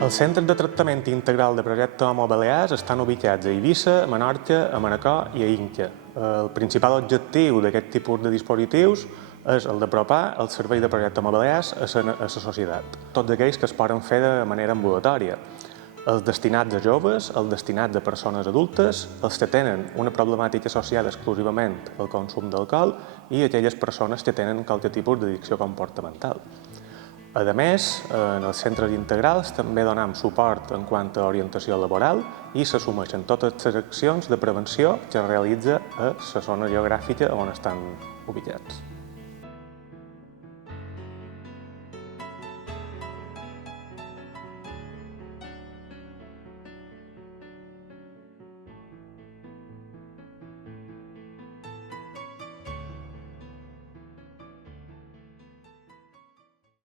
Els centres de tractament integral de Projecte Homo Balears estan ubicats a Eivissa, a Menorca, a Manacor i a Inca. El principal objectiu d'aquest tipus de dispositius és el d'apropar el servei de Projecte Homo Balears a la societat. Tots aquells que es poden fer de manera ambulatòria. Els destinats a joves, els destinats a persones adultes, els que tenen una problemàtica associada exclusivament al consum d'alcohol i aquelles persones que tenen qualque tipus d'addicció comportamental. A més, en els centres integrals també donem suport en quant a orientació laboral i s'assumeixen totes les accions de prevenció que es realitza a la zona geogràfica on estan ubicats.